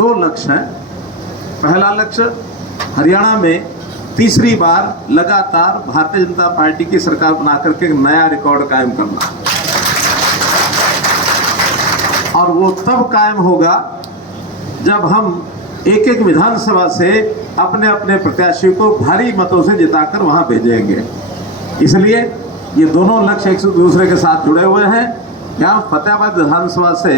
दो लक्ष्य हैं। पहला लक्ष्य हरियाणा में तीसरी बार लगातार भारतीय जनता पार्टी की सरकार बना करके एक नया रिकॉर्ड कायम करना, और वो तब कायम होगा जब हम एक एक विधानसभा से अपने अपने प्रत्याशी को भारी मतों से जिताकर वहां भेजेंगे। इसलिए ये दोनों लक्ष्य एक दूसरे के साथ जुड़े हुए हैं। यहाँ फतेहाबाद विधानसभा से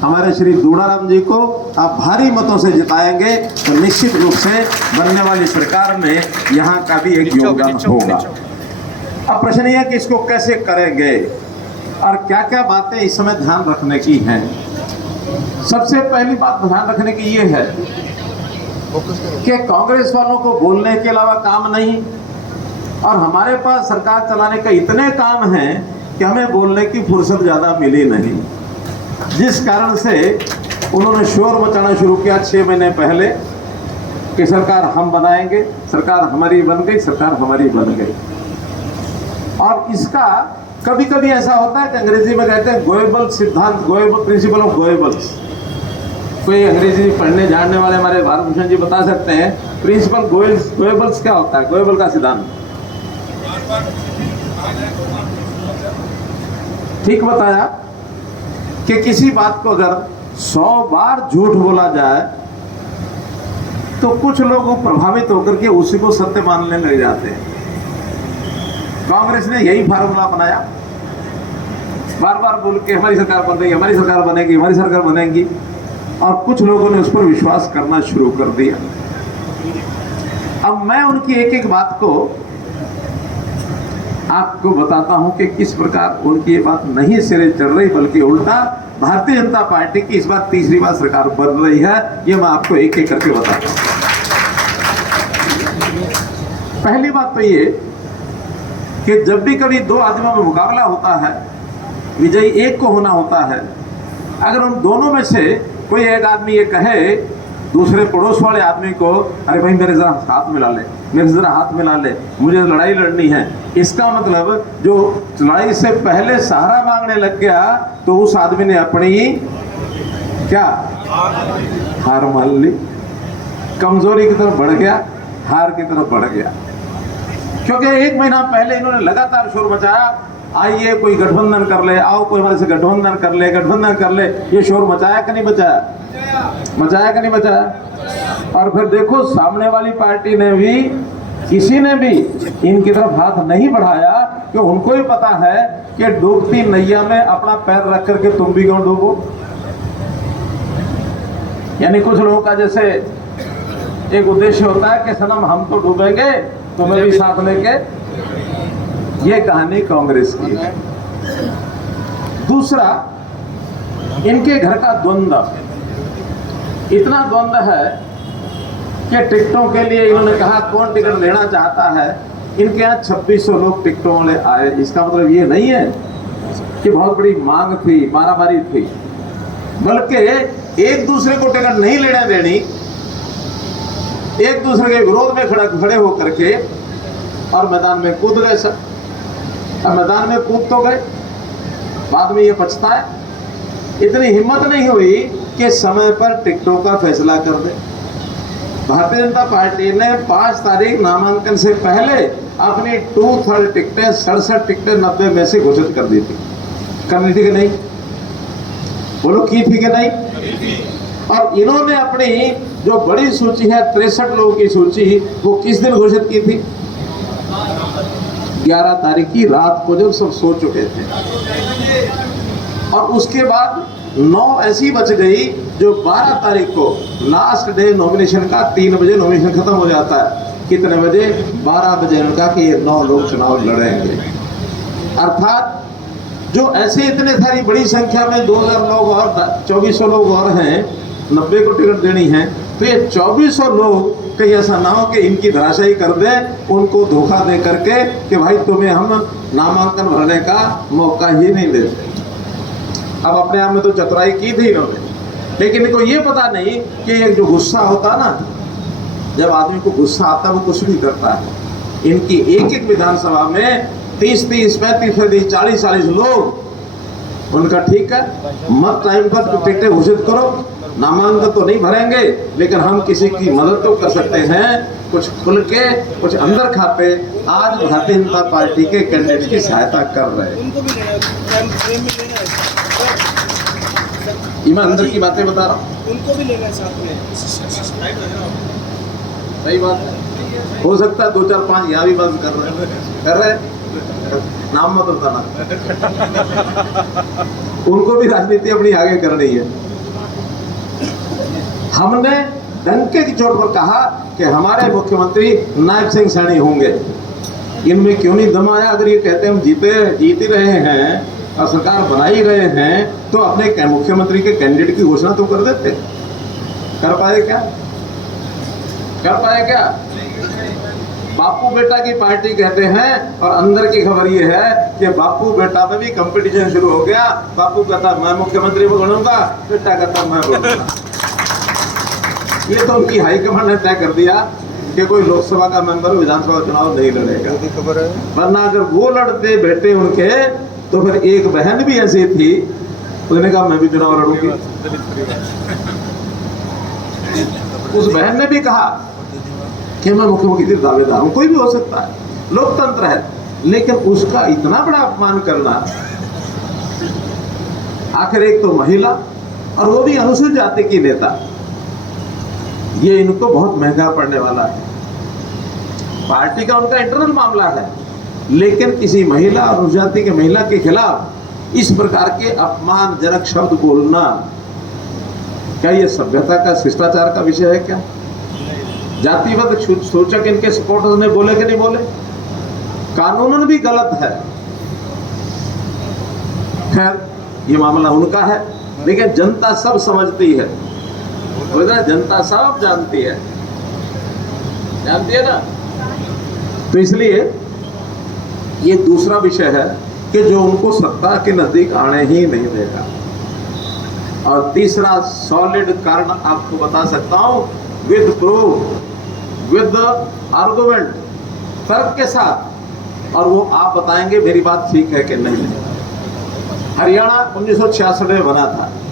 हमारे श्री दूड़ाराम जी को आप भारी मतों से जिताएंगे तो निश्चित रूप से बनने वाली सरकार में यहाँ का भी एक योगदान होगा। अब प्रश्न ये है कि इसको कैसे करेंगे और क्या क्या बातें इस समय ध्यान रखने की हैं। सबसे पहली बात ध्यान रखने की ये है कि कांग्रेस वालों को बोलने के अलावा काम नहीं, और हमारे पास सरकार चलाने का इतने काम हैं कि हमें बोलने की फुर्सत ज़्यादा मिली नहीं, जिस कारण से उन्होंने शोर मचाना शुरू किया 6 महीने पहले कि सरकार हम बनाएंगे, सरकार हमारी बन गई, सरकार हमारी बन गई। और इसका कभी कभी ऐसा होता है कि अंग्रेजी में कहते हैं गोएबल सिद्धांत, गोएबल प्रिंसिपल ऑफ गोएबल्स। कोई अंग्रेजी पढ़ने जानने वाले हमारे भारतभूषण जी बता सकते हैं प्रिंसिपल गोएबल्स क्या होता है, गोएबल का सिद्धांत? ठीक बताया कि किसी बात को अगर 100 बार झूठ बोला जाए तो कुछ लोग प्रभावित होकर के उसी को सत्य मानने लग जाते हैं। कांग्रेस ने यही फार्मूला अपनाया, बार बार बोल के हमारी सरकार बन रही है, हमारी सरकार बनेगी, हमारी सरकार बनेगी, और कुछ लोगों ने उस पर विश्वास करना शुरू कर दिया। अब मैं उनकी एक एक बात को आपको बताता हूं कि किस प्रकार उनकी ये बात नहीं सिरे चढ़ रही, बल्कि उल्टा भारतीय जनता पार्टी की इस बार तीसरी बार सरकार बन रही है। ये मैं आपको एक एक करके बताता हूं। पहली बात तो ये कि जब भी कभी दो आदमियों में मुकाबला होता है, विजयी एक को होना होता है। अगर उन दोनों में से कोई एक आदमी ये कहे दूसरे पड़ोस वाले आदमी को, अरे भाई मेरे जरा हाथ मिला ले, मेरे जरा हाथ मिला ले, मुझे लड़ाई लड़नी है, इसका मतलब जो लड़ाई से पहले सहारा मांगने लग गया तो उस आदमी ने अपनी क्या हार मान ली, कमजोरी की तरफ बढ़ गया, हार की तरफ बढ़ गया। क्योंकि 1 महीना पहले इन्होंने लगातार शोर मचाया, आइए कोई गठबंधन कर ले, आओ कोई हमारे से गठबंधन कर ले, गठबंधन कर ले। ये शोर मचाया कि नहीं मचाया? मचाया कि नहीं मचाया? और फिर देखो सामने वाली पार्टी ने भी, किसी ने भी इनकी तरफ हाथ नहीं बढ़ाया, कि उनको ही पता है कि डूबती नैया में अपना पैर रख करके तुम भी क्यों डूबो। यानी कुछ लोगों का जैसे एक उद्देश्य होता है कि सनम हम तो डूबेंगे, तुम्हें भी साथ लेके। ये कहानी कांग्रेस की है। दूसरा, इनके घर का द्वंद्व, इतना द्वंद्व है कि टिकटों के लिए इन्होंने कहा कौन टिकट लेना चाहता है। इनके यहाँ 2600 लोग टिकटों वाले आए। इसका मतलब ये नहीं है कि बहुत बड़ी मांग थी, मारामारी थी, बल्कि एक दूसरे को टिकट नहीं लेने देनी, एक दूसरे के विरोध में खड़े होकर के और मैदान में कूद गए सब। अब मैदान में कूद तो गए, बाद में ये पछता है। इतनी हिम्मत नहीं हुई कि समय पर टिकटों का फैसला कर दे। भारतीय जनता पार्टी ने 5 तारीख नामांकन से पहले अपनी 2/3 टिकटें, 67 टिकटें 90 में से घोषित कर दी थी। करनी थी कि नहीं? बोलो, की थी कि नहीं? और इन्होंने अपनी जो बड़ी सूची है 63 लोगों की सूची, वो किस दिन घोषित की थी? 11 तारीख की रात को, जब सब सो चुके थे। और उसके बाद 9 ऐसी बच गई जो 12 तारीख को लास्ट डे नॉमिनेशन का, 3 बजे नॉमिनेशन खत्म हो जाता है। कितने बजे? 12 बजे उनका कि ये 9 लोग चुनाव लड़ेंगे। अर्थात जो ऐसे इतने सारी बड़ी संख्या में 2000 लोग और 2400 लोग और हैं, 90 को टिकट देनी है, तो ये 2400 लोग कहीं ऐसा ना हो कि इनकी धराशायी कर दे, उनको धोखा दे करके कि भाई तुम्हें हम नामांकन भरने का मौका ही नहीं देते। अब अपने आप में तो चतुराई की थी इन्होंने, लेकिन इनको ये पता नहीं कि ये जो गुस्सा होता है ना, जब आदमी को गुस्सा आता है वो कुछ भी करता है। इनकी एक एक विधानसभा में 30-30, 35-35, 40-40 लोग, उनका ठीक है, मत टाइम पर टिकटें घोषित करो, नामांकन तो नहीं भरेंगे, लेकिन हम किसी की मदद तो कर सकते हैं, कुछ खुल के कुछ अंदर खाते आज भारतीय जनता पार्टी के कैंडिडेट की सहायता कर रहे हैं। उनको भी लेना है, मैं अंदर की बातें बता रहा हूँ, उनको भी लेना है साथ में। सही बात है। हो सकता है 2 4 5 यहाँ भी बंद कर रहे हैं। नाम मत बताना। उनको भी राजनीति अपनी आगे करनी है। हमने डंके की चोट पर कहा कि हमारे मुख्यमंत्री नायब सिंह सैनी होंगे। इनमें क्यों नहीं दम आया? अगर ये कहते हम जीत ही रहे हैं और सरकार बना ही रहे हैं तो अपने मुख्यमंत्री के कैंडिडेट की घोषणा तो कर देते। कर पाए क्या? कर पाए क्या? बापू बेटा की पार्टी कहते हैं और अंदर की खबर ये है कि बापू बेटा में भी कंपटीशन शुरू हो गया। बापू कहता मैं मुख्यमंत्री बनूंगा, बेटा कहता मैं बनूंगा। ये तो उनकी हाईकमांड ने तय कर दिया कि कोई लोकसभा का मेंबर विधानसभा चुनाव नहीं लड़ेगा। वरना अगर वो लड़ते बेटे उनके तो फिर एक बहन भी ऐसी थी, उसने कहा मैं भी चुनाव लड़ूंगी। उस बहन ने भी कहा कि मैं मुख्यमंत्री दावेदार हूं। कोई भी हो सकता है, लोकतंत्र है, लेकिन उसका इतना बड़ा अपमान करना। आखिर एक तो महिला और वो भी अनुसूचित जाति की नेता, ये इनको बहुत महंगा पड़ने वाला है। पार्टी का उनका इंटरनल मामला है, लेकिन किसी महिला और अनुसूचित जाति के महिला के खिलाफ इस प्रकार के अपमानजनक शब्द बोलना, क्या ये सभ्यता का शिष्टाचार का विषय है? क्या जातिवाद सूचक इनके सपोर्टर्स ने बोले कि नहीं बोले? कानूनन भी गलत है। खैर ये मामला उनका है, लेकिन जनता सब समझती है, जनता सब जानती है ना। तो इसलिए ये दूसरा विषय है कि जो उनको सत्ता के नजदीक आने ही नहीं देगा। और तीसरा सॉलिड कारण आपको बता सकता हूं, विद प्रूफ, विद आर्गुमेंट, तर्क के साथ, और वो आप बताएंगे मेरी बात ठीक है कि नहीं। हरियाणा 1966 में बना था।